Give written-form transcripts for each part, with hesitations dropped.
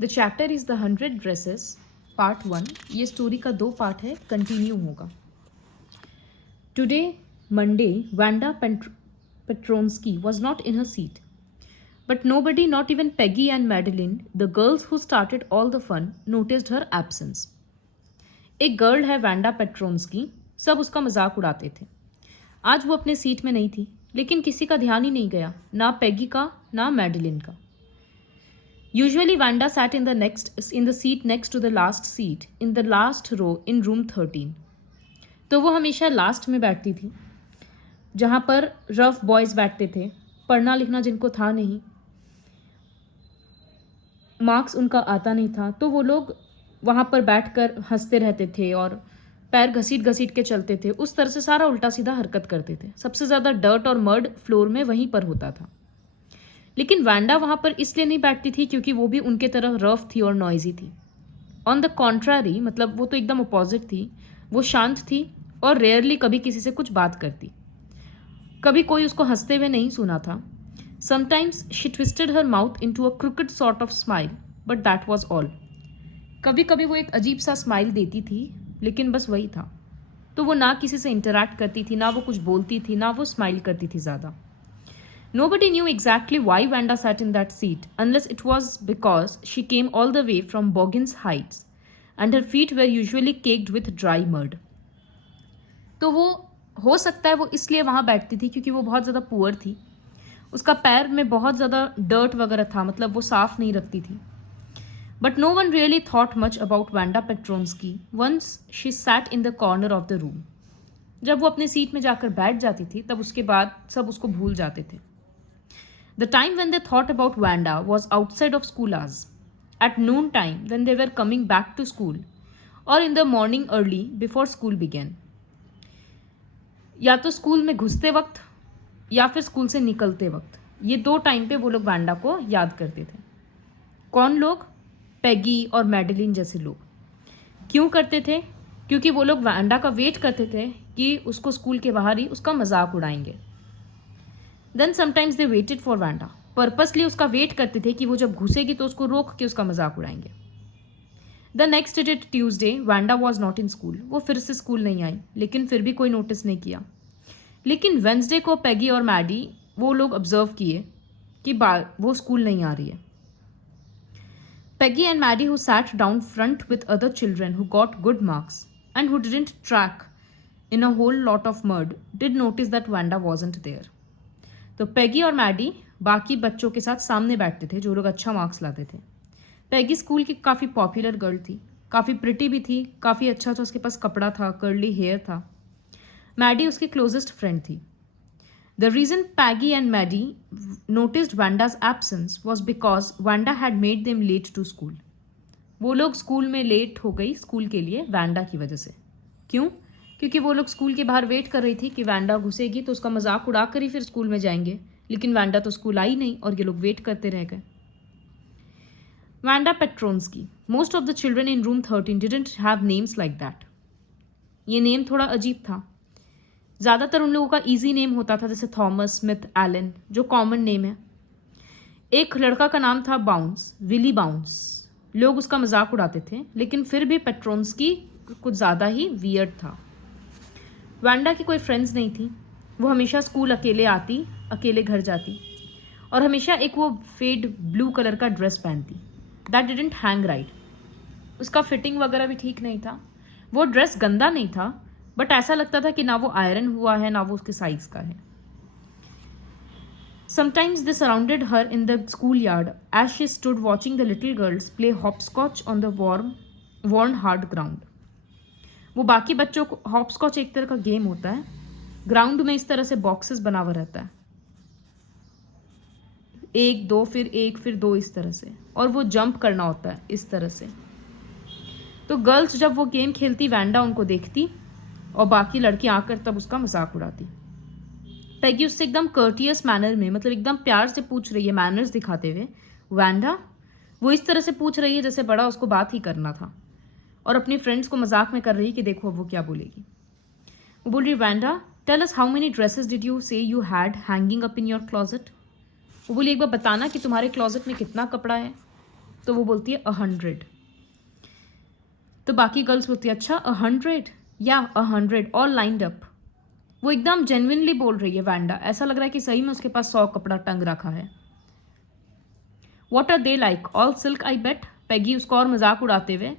The chapter is the 100 dresses part 1। ये story का 2 part है, कंटिन्यू होगा। Today Monday Wanda Petronski was not in her seat, but nobody, not even Peggy and Madeline, the girls who started all the fun, noticed her absence. एक girl है Wanda Petronski, सब उसका मजाक उड़ाते थे। आज वो अपने सीट में नहीं थी, लेकिन किसी का ध्यान ही नहीं गया, ना पेगी का ना मैडेलिन का। Usually Wanda sat in the seat next to the last seat in the last row in room 13. तो वो हमेशा लास्ट में बैठती थी, जहाँ पर रफ बॉयज़ बैठते थे, पढ़ना लिखना जिनको था नहीं, मार्क्स उनका आता नहीं था, तो वो लोग वहाँ पर बैठकर हंसते रहते थे और पैर घसीट घसीट के चलते थे। उस तरह से सारा उल्टा सीधा हरकत करते थे। सबसे ज़्यादा डर्ट और मर्ड फ्लोर में वहीं पर होता था। लेकिन वैंडा वहाँ पर इसलिए नहीं बैठती थी क्योंकि वो भी उनके तरह रफ थी और नॉइजी थी। ऑन द कॉन्ट्रारी, मतलब वो तो एकदम अपोजिट थी। वो शांत थी और रेयरली कभी किसी से कुछ बात करती। कभी कोई उसको हंसते हुए नहीं सुना था। Sometimes she twisted her mouth into a cricket sort of smile, but that was all. कभी कभी वो एक अजीब सा स्माइल देती थी, लेकिन बस वही था। तो वो ना किसी से इंटरैक्ट करती थी, ना वो कुछ बोलती थी, ना वो स्माइल करती थी ज़्यादा। Nobody knew exactly why Wanda sat in that seat, unless it was because she came all the way from Boggins Heights, and her feet were usually caked with dry mud. तो वो हो सकता है वो इसलिए वहाँ बैठती थी क्योंकि वो बहुत ज़्यादा पुअर थी। उसका पैर में बहुत ज़्यादा डर्ट वगैरह था, मतलब वो साफ़ नहीं रखती थी। But no one really thought much about Wanda Petronsky once she sat in the corner of the room. जब वो अपने सीट में जाकर बैठ जाती थी, तब उसके बाद सब उसको भूल जाते थे। The time when they thought about Wanda was outside of school hours, at noon time when they were coming back to school, or in the morning early before school began. या तो स्कूल में घुसते वक्त या फिर school से निकलते वक्त, ये 2 टाइम पे वो लोग वैंडा को याद करते थे। कौन लोग? पेगी और मैडेलिन जैसे लोग। क्यों करते थे? क्योंकि वो लोग वैंडा का वेट करते थे कि उसको स्कूल के बाहर ही उसका मजाक उड़ाएंगे। Then sometimes they waited for Wanda, purposely उसका वेट करते थे कि वो जब घुसेगी तो उसको रोक के उसका मजाक उड़ाएंगे। The next day Tuesday Wanda was not in school, वो फिर से स्कूल नहीं आई, लेकिन फिर भी कोई नोटिस नहीं किया। लेकिन वेंसडे को पेगी और मैडी वो लोग ऑब्जर्व किए कि वो स्कूल नहीं आ रही है। Peggy and Maddy who sat down front with other children who got good marks and who didn't track in a whole lot of mud did notice that Wanda wasn't there. तो Peggy और Maddy बाकी बच्चों के साथ सामने बैठते थे जो लोग अच्छा मार्क्स लाते थे। पेगी स्कूल की काफ़ी पॉपुलर गर्ल थी, काफ़ी प्रिटी भी थी, काफ़ी अच्छा था, उसके पास कपड़ा था, कर्ली हेयर था। मैडी उसकी क्लोजेस्ट फ्रेंड थी। The reason Peggy and Maddie noticed Wanda's absence was because Wanda had made them late to school. वो लोग स्कूल में लेट हो गई स्कूल के लिए वैंडा की वजह से। क्यों? क्योंकि वो लोग स्कूल के बाहर वेट कर रही थी कि वैंडा घुसेगी तो उसका मजाक उड़ा कर ही फिर स्कूल में जाएंगे, लेकिन वैंडा तो स्कूल आई नहीं और ये लोग वेट करते रह गए। Wanda Petronski, most of the children in room 13 didn't have names like that. ये नेम थोड़ा अजीब था। ज़्यादातर उन लोगों का ईजी नेम होता था, जैसे थॉमस, स्मिथ, एलन, जो कॉमन नेम है। एक लड़का का नाम था बाउंस, विली बाउंस। लोग उसका मजाक उड़ाते थे, लेकिन फिर भी पेट्रोन्स्की कुछ ज़्यादा ही वियर्ड था। वैंडा की कोई फ्रेंड्स नहीं थी। वो हमेशा स्कूल अकेले आती, अकेले घर जाती, और हमेशा एक वो फेड ब्लू कलर का ड्रेस पहनती। That didn't hang right. उसका फिटिंग वगैरह भी ठीक नहीं था। वो ड्रेस गंदा नहीं था, बट ऐसा लगता था कि ना वो आयरन हुआ है ना वो उसके साइज का है। Sometimes they surrounded her in the school yard as she stood watching the little girls play hopscotch on the worn hard ground. वो बाकी बच्चों को, हॉपस्कॉच एक तरह का गेम होता है, ग्राउंड में इस तरह से बॉक्सेस बना हुआ रहता है, 1 2 फिर 1 फिर 2 इस तरह से, और वो जंप करना होता है इस तरह से। तो गर्ल्स जब वो गेम खेलती, वैंडा उनको देखती और बाकी लड़की आकर तब उसका मजाक उड़ाती। पेगी उससे एकदम कर्टियस मैनर में, मतलब एकदम प्यार से पूछ रही है, मैनर्स दिखाते हुए, वैंडा। वो इस तरह से पूछ रही है जैसे बड़ा उसको बात ही करना था, और अपनी फ्रेंड्स को मजाक में कर रही कि देखो अब वो क्या बोलेगी। वो बोल रही, Wanda tell us how many dresses did you say you had hanging up in your closet. वो बोली, एक बार बताना कि तुम्हारे क्लोजेट में कितना कपड़ा है। तो वो बोलती है 100। तो बाकी गर्ल्स बोलती है अच्छा 100 या 100 ऑल लाइंड अप। वो एकदम जेन्युइनली बोल रही है वैंडा, ऐसा लग रहा है कि सही में उसके पास 100 कपड़ा टंग रखा है। What are they like, all silk I bet. Peggy उसको और मजाक उड़ाते हुए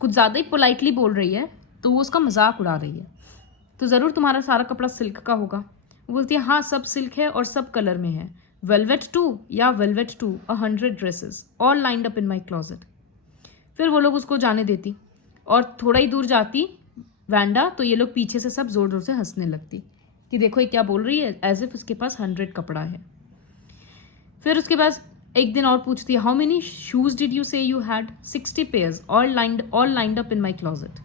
कुछ ज़्यादा ही पोलाइटली बोल रही है, तो वो उसका मजाक उड़ा रही है। तो ज़रूर तुम्हारा सारा कपड़ा सिल्क का होगा। वो बोलती है हाँ सब सिल्क है और सब कलर में है। वेलवेट टू या velvet too 100 dresses all lined up in my closet. फिर वो लोग उसको जाने देती और थोड़ा ही दूर जाती वैंडा, तो ये लोग पीछे से सब जोर जोर से हंसने लगती कि देखो ये क्या बोल रही है, एज इफ उसके पास 100 कपड़ा है। फिर उसके बाद एक दिन और पूछती है how many shoes did you say you had. 60 pairs all lined up in my closet.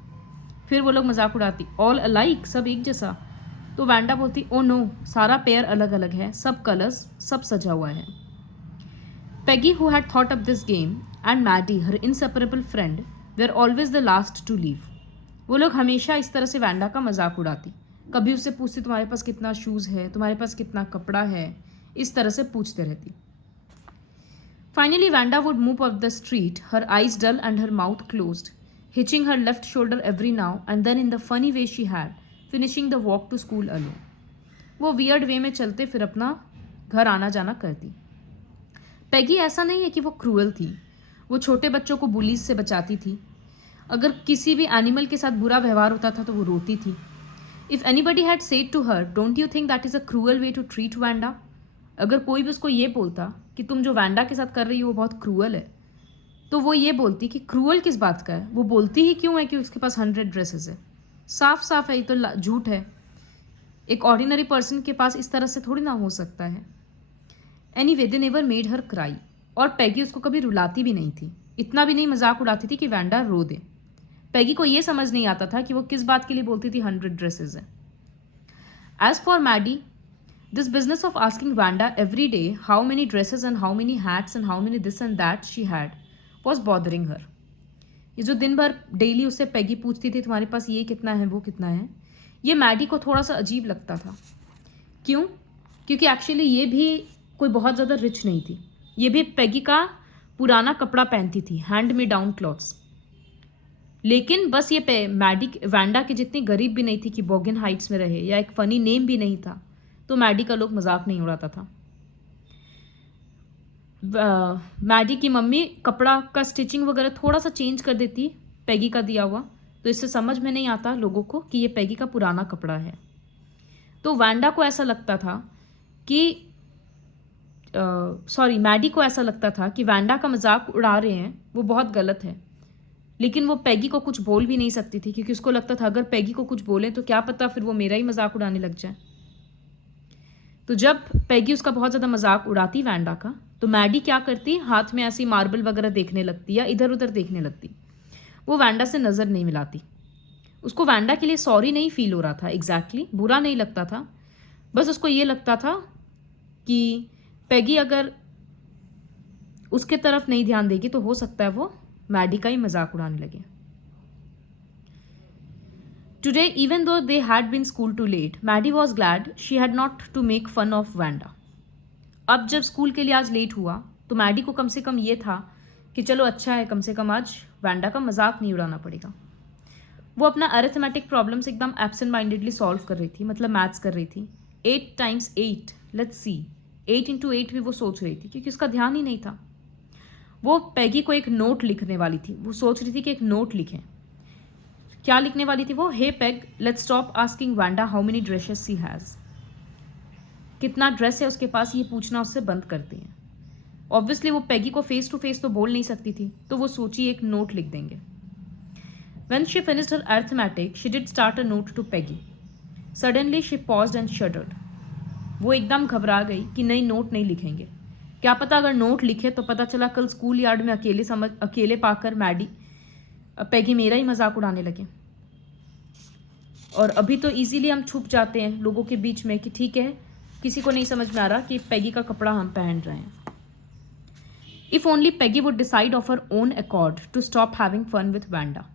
फिर वो लोग मजाक उड़ाती ऑल अलाइक, सब एक जैसा। तो वैंडा बोलती ओ नो, सारा पेयर अलग अलग है, सब कलर्स, सब सजा हुआ है। Peggy who had thought up this game and Maddie her inseparable friend were always the last to leave. वो लोग हमेशा इस तरह से वैंडा का मजाक उड़ाती, कभी उससे पूछती तुम्हारे पास कितना शूज़ है, तुम्हारे पास कितना कपड़ा है, इस तरह से पूछते रहती। Finally Wanda would move up the street, her eyes dull and her mouth closed, hitching her left shoulder every now and then in the funny way she had, finishing the walk to school alone. वो weird way में चलते फिर अपना घर आना जाना करती। पैगी ऐसा नहीं है कि वो क्रूअल थी, वो छोटे बच्चों को बुलीज से बचाती थी। अगर किसी भी एनिमल के साथ बुरा व्यवहार होता था तो वो रोती थी। If anybody had said to her don't you think that is a cruel way to treat Wanda, अगर कोई भी उसको ये बोलता कि तुम जो वैंडा के साथ कर रही हो वो बहुत क्रूअल है, तो वो ये बोलती कि क्रूअल किस बात का है, वो बोलती ही क्यों है कि उसके पास 100 ड्रेसेस है। साफ साफ है, ये तो झूठ है। एक ऑर्डिनरी पर्सन के पास इस तरह से थोड़ी ना हो सकता है। Anyway they never made her cry, और पैगी उसको कभी रुलाती भी नहीं थी, इतना भी नहीं मजाक उड़ाती थी कि वैंडा रो दे। पैगी को ये समझ नहीं आता था कि वो किस बात के लिए बोलती थी 100 ड्रेसेस है। As for Maddie, this business of asking Wanda every day how many dresses and how many hats and how many this and that she had was bothering her. ये जो दिन भर डेली उससे पैगी पूछती थी तुम्हारे पास ये कितना है वो कितना है, ये मैडी को थोड़ा सा अजीब लगता था। क्यों? क्योंकि एक्चुअली ये भी कोई बहुत ज़्यादा रिच नहीं थी, ये भी पैगी का पुराना कपड़ा पहनती थी, हैंड में डाउन क्लॉथ्स। लेकिन बस ये मैडी वैंडा की जितनी गरीब भी नहीं थी कि बोगन हाइट्स में रहे, या एक फ़नी नेम भी नहीं था, तो मैडी का लोग मजाक नहीं उड़ाता था। मैडी की मम्मी कपड़ा का स्टिचिंग वगैरह थोड़ा सा चेंज कर देती पैगी का दिया हुआ, तो इससे समझ में नहीं आता लोगों को कि ये पैगी का पुराना कपड़ा है। तो वैंडा को ऐसा लगता था कि मैडी को ऐसा लगता था कि वैंडा का मजाक उड़ा रहे हैं वो बहुत गलत है, लेकिन वो पैगी को कुछ बोल भी नहीं सकती थी, क्योंकि उसको लगता था अगर पैगी को कुछ बोले तो क्या पता फिर वो मेरा ही मजाक उड़ाने लग जाए। तो जब पैगी उसका बहुत ज़्यादा मजाक उड़ाती वैंडा का, तो मैडी क्या करती, हाथ में ऐसी मार्बल वगैरह देखने लगती या इधर उधर देखने लगती। वो वैंडा से नज़र नहीं मिलाती। उसको वैंडा के लिए सॉरी नहीं फील हो रहा था, एग्जैक्टली बुरा नहीं लगता था, बस उसको ये लगता था कि पैगी अगर उसके तरफ नहीं ध्यान देगी तो हो सकता है वो मैडी का ही मजाक उड़ाने लगे। Today, even though they had been school too late, Maddie was glad she had not to make fun of Wanda. अब जब स्कूल के लिए आज लेट हुआ तो मैडी को कम से कम ये था कि चलो अच्छा है, कम से कम आज वैंडा का मजाक नहीं उड़ाना पड़ेगा। वो अपना अरिथमेटिक प्रॉब्लम्स एकदम एब्सेंट माइंडेडली सॉल्व कर रही थी, मतलब मैथ्स कर रही थी। 8 times 8, लेट्स सी, 8 into 8 भी वो सोच रही थी, क्योंकि उसका ध्यान ही नहीं था। वो पैगी को एक नोट लिखने वाली थी, वो सोच रही थी कि एक नोट लिखें। क्या लिखने वाली थी वो? Hey Peg, let's stop asking Wanda how many dresses she has. कितना ड्रेस है उसके पास, ये पूछना उससे बंद करते हैं। ऑब्वियसली वो पैगी को फेस टू फेस तो बोल नहीं सकती थी, तो वो सोची एक नोट लिख देंगे। When she finished her arithmetic, she did start a note to Peggy. Suddenly she paused and shuddered. वो एकदम घबरा गई कि नहीं, नोट नहीं लिखेंगे। क्या पता अगर नोट लिखे तो पता चला कल स्कूल यार्ड में अकेले पाकर मैडी पैगी मेरा ही मजाक उड़ाने लगे। और अभी तो इजीली हम छुप जाते हैं लोगों के बीच में कि ठीक है, किसी को नहीं समझ में आ रहा कि पैगी का कपड़ा हम पहन रहे हैं। If only Peggy would decide of her own accord to stop having fun with Wanda.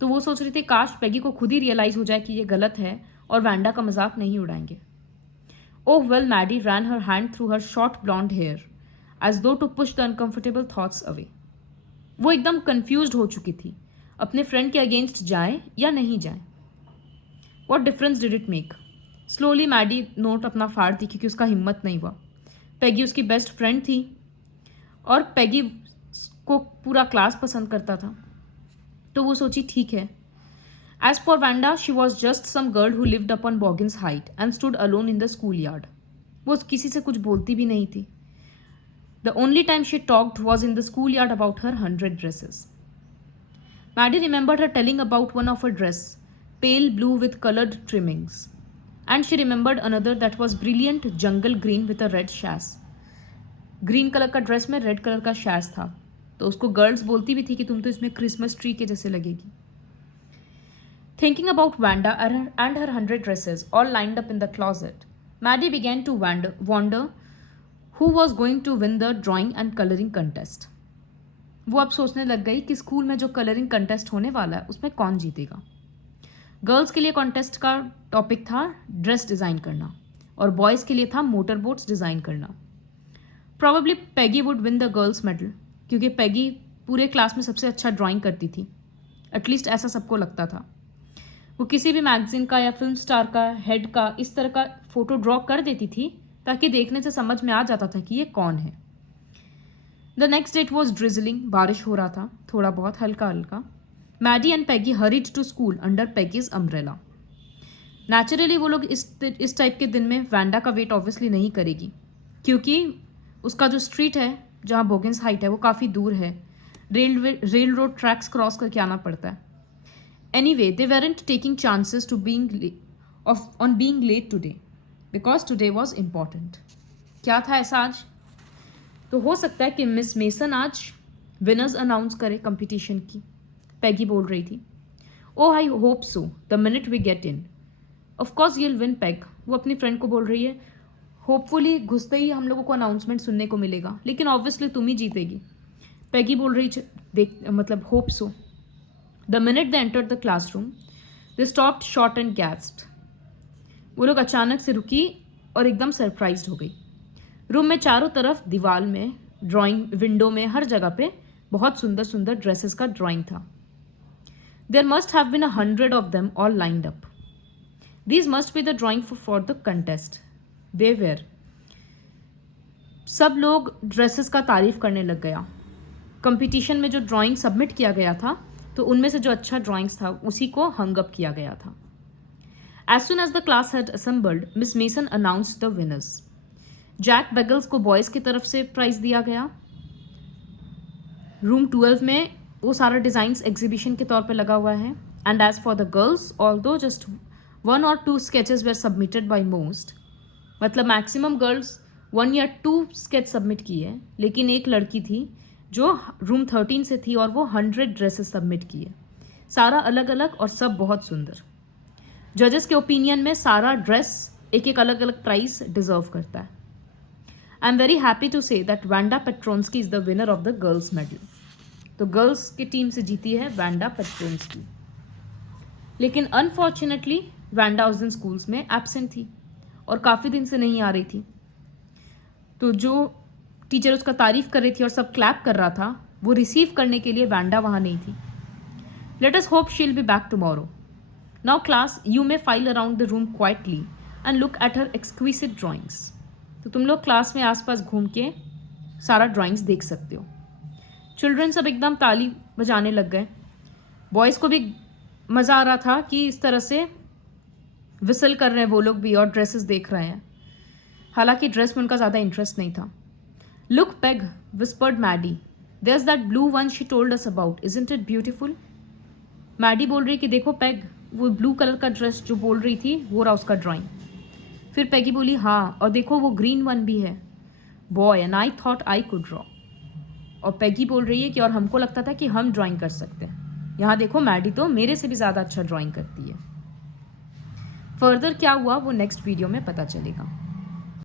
तो वो सोच रही थी काश पैगी को खुद ही रियलाइज हो जाए कि ये गलत है और वैंडा का मजाक नहीं उड़ाएंगे। Oh well, Maddie ran her hand through her short blonde hair. As though to push the uncomfortable thoughts away. वो एकदम कंफ्यूज्ड हो चुकी थी, अपने फ्रेंड के अगेंस्ट जाए या नहीं जाए। What difference did it make? Slowly Maddie note अपना फाड़ दी क्योंकि उसका हिम्मत नहीं हुआ। पैगी उसकी बेस्ट फ्रेंड थी और पैगी को पूरा क्लास पसंद करता था, तो वो सोची ठीक है। As for Wanda, she was just some girl who lived upon Boggins height and stood alone in the school yard. वो किसी से कुछ बोलती भी नहीं थी। The only time she talked was in the school yard about her 100 dresses. Maddie remembered her telling about one of her dress, pale blue with colored trimmings. And she remembered another that was brilliant jungle green with a red sash. Green colour का dress में red colour का शैश था, तो उसको girls बोलती भी थी कि तुम तो इसमें क्रिसमस ट्री के जैसे लगेगी। Thinking about Wanda and her 100 dresses all lined up in the closet, Maddie began to wonder who was going to win the drawing and coloring contest. वो अब सोचने लग गई कि स्कूल में जो कलरिंग कंटेस्ट होने वाला है उसमें कौन जीतेगा। गर्ल्स के लिए कॉन्टेस्ट का टॉपिक था ड्रेस डिज़ाइन करना और बॉयज़ के लिए था मोटर बोट्स डिज़ाइन करना। Probably Peggy would win the girls medal क्योंकि पैगी पूरे क्लास में सबसे अच्छा ड्राइंग करती थी, एटलीस्ट ऐसा सबको लगता था। वो किसी भी मैगजीन का या फिल्म स्टार का हेड का इस तरह का फोटो ड्रॉ कर देती थी ताकि देखने से समझ में आ जाता था कि ये कौन है। The next day it was drizzling, बारिश हो रहा था थोड़ा बहुत हल्का हल्का। Maddie and Peggy hurried to school under Peggy's umbrella. Naturally वो लोग इस टाइप के दिन में वैंडा का वेट ऑब्वियसली नहीं करेगी क्योंकि उसका जो स्ट्रीट है जहाँ बोगिन्स हाइट है वो काफ़ी दूर है, रेल रोड ट्रैक्स क्रॉस करके आना पड़ता है। Anyway they weren't taking chances to on being late today because today was important. क्या था ऐसा आज? तो हो सकता है कि मिस मेसन आज विनर्स अनाउंस करे कंपटीशन की, पैगी बोल रही थी। Oh I hope so the minute we get in. Of course you'll win Peg, वो अपनी फ्रेंड को बोल रही है। होपफुली घुसते ही हम लोगों को अनाउंसमेंट सुनने को मिलेगा, लेकिन ऑब्वियसली तुम ही जीतेगी। पैगी बोल रही मतलब hope so. The minute they entered the classroom they stopped short and gasped. वो लोग अचानक से रुकी और एकदम सरप्राइज्ड हो गई। रूम में चारों तरफ दीवार में, ड्राइंग विंडो में, हर जगह पे बहुत सुंदर सुंदर ड्रेसेस का ड्राइंग था। There must have been 100 of them all lined up. These must be the drawing for the contest. They were. सब लोग ड्रेसेस का तारीफ करने लग गया। कंपटीशन में जो ड्राइंग सबमिट किया गया था तो उनमें से जो अच्छा ड्राइंग्स था उसी को हंग अप किया गया था। As soon as the class had assembled, Miss Mason announced the winners. Jack Beggles को बॉयज़ की तरफ से प्राइज़ दिया गया। रूम 12 में वो सारा डिज़ाइंस एग्जीबिशन के तौर पे लगा हुआ है। And as for the girls, although just 1 or 2 sketches were submitted by most, मतलब मैक्सिमम गर्ल्स 1 या 2 स्केच सबमिट की है, लेकिन एक लड़की थी जो रूम 13 से थी और वो 100 ड्रेसेस सबमिट की है, सारा अलग अलग और सब बहुत सुंदर। जजेस के ओपिनियन में सारा ड्रेस एक एक अलग अलग प्राइस डिजर्व करता है। I am very happy to say that Wanda Petronski is the winner of the girls medal. तो गर्ल्स की टीम से जीती है वैंडा पेट्रोन्स्की। लेकिन अनफॉर्चुनेटली वैंडा उस दिन स्कूल्स में एब्सेंट थी और काफ़ी दिन से नहीं आ रही थी। तो जो टीचर उसका तारीफ कर रही थी और सब क्लैप कर रहा था, वो रिसीव करने के लिए वैंडा वहाँ नहीं थी। Let us hope she will be back tomorrow. Now class, you may file around the room quietly and look at her exquisite drawings. तो तुम लोग क्लास में आसपास घूम के सारा ड्राइंग्स देख सकते हो। चिल्ड्रन सब एकदम ताली बजाने लग गए। बॉयज़ को भी मज़ा आ रहा था कि इस तरह से विसल कर रहे हैं वो लोग भी और ड्रेसेस देख रहे हैं। हालांकि ड्रेस में उनका ज़्यादा इंटरेस्ट नहीं था। Look Peg, whispered Maddie, there is that blue one she told us about, isn't it beautiful? Maddie बोल रही कि देखो पेग, वो ब्लू कलर का ड्रेस जो बोल रही थी वो रहा उसका ड्राइंग। फिर पैगी बोली हाँ, और देखो वो ग्रीन वन भी है। Boy, and I thought I could draw. और पैगी बोल रही है कि और हमको लगता था कि हम ड्राइंग कर सकते हैं। यहाँ देखो मैडी तो मेरे से भी ज़्यादा अच्छा ड्राइंग करती है। फर्दर क्या हुआ वो नेक्स्ट वीडियो में पता चलेगा।